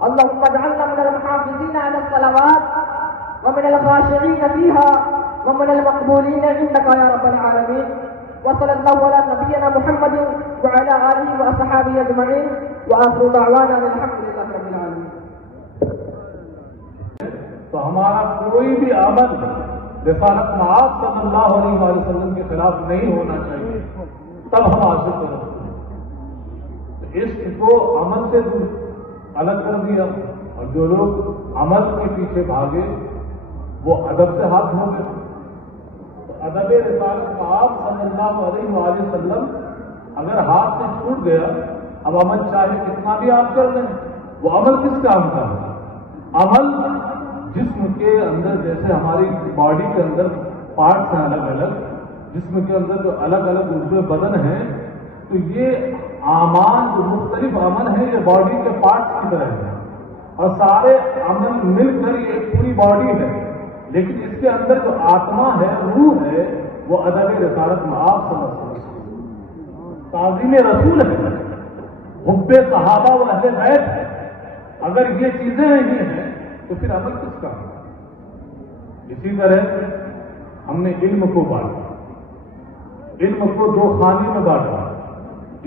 اللهم اجعلنا من المحافظين على الصلوات ومن الخاشعين فيها ومن المقبولين عندك يا رب العالمين. وصلى الله على نبينا محمد وعلى آله وأصحابه أجمعين وآخر دعوانا الحمد لله رب العالمين. تو ہمارا کوئی بھی عمل رسالت مآب صلی اللہ علیہ وسلم کے خلاف نہیں ہونا چاہیے، تب ہم عاشق ہیں. عشق کو عمل سے الگ کر دیا اور جو لوگ عمل کے پیچھے بھاگے وہ ادب سے ہاتھ دھو گئے. تو ادب رسالت مآب صلی اللہ علیہ وسلم اگر ہاتھ سے چھوٹ گیا، اب عمل چاہے کتنا بھی آپ کر لیں، وہ عمل کس کام کا ہے؟ عمل جسم کے اندر، جیسے ہماری باڈی کے اندر پارٹس ہیں الگ الگ، جسم کے اندر جو الگ الگ عضو بدن ہیں، تو یہ اعمال جو مختلف عمل ہیں یہ باڈی کے پارٹس کی طرح ہیں اور سارے عمل مل کر یہ ایک پوری باڈی ہے. لیکن اس کے اندر جو آتما ہے، روح ہے، وہ ادب رسالت مآب صلی اللہ علیہ وسلم، تعظیم رسول ہے، حب صحابہ و اہل بیت ہے. اگر یہ چیزیں نہیں ہیں تو پھر عمل کس کا؟ اسی طرح ہم نے علم کو بانٹا، علم کو 2 خانے میں بانٹا،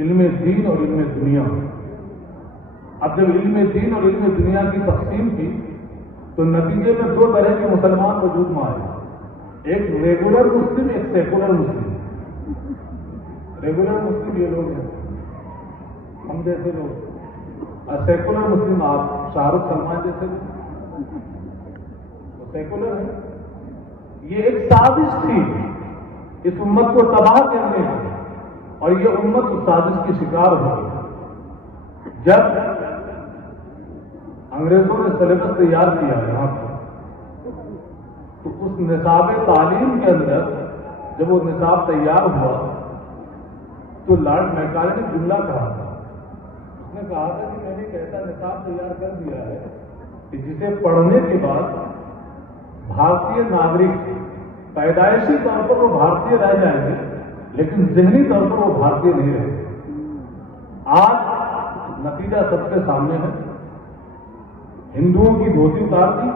علم دین اور علم دنیا. اب جب علم دین اور علم دنیا کی تقسیم کی تو نتیجے میں 2 طرح کے مسلمان وجود میں آئے، ایک ریگولر مسلم، ایک سیکولر مسلم. ریگولر مسلم یہ لوگ ہیں ہم جیسے لوگ، اور سیکولر مسلم آپ شاہ رخ سلمان جیسے لوگ، وہ سیکولر ہے. یہ ایک سازش تھی اس امت کو تباہ کرنے کی اور یہ امت اس سازش کی شکار ہو گئی. جب انگریزوں نے سلیبس تیار کیا یہاں پر، تو اس نصاب تعلیم کے اندر جب وہ نصاب تیار ہوا تو لارڈ میکالے نے جملہ کہا تھا. اس نے کہا تھا کہ میں نے ایک ایسا نصاب تیار کر دیا ہے کہ جسے پڑھنے کے بعد بھارتیہ ناگرک پیدائشی طور پر وہ بھارتیہ رہ جائیں گے لیکن ذہنی طور پر وہ بھارتیہ نہیں رہے. آج نتیجہ سب کے سامنے ہے. ہندوؤں کی دھوتی اتار دی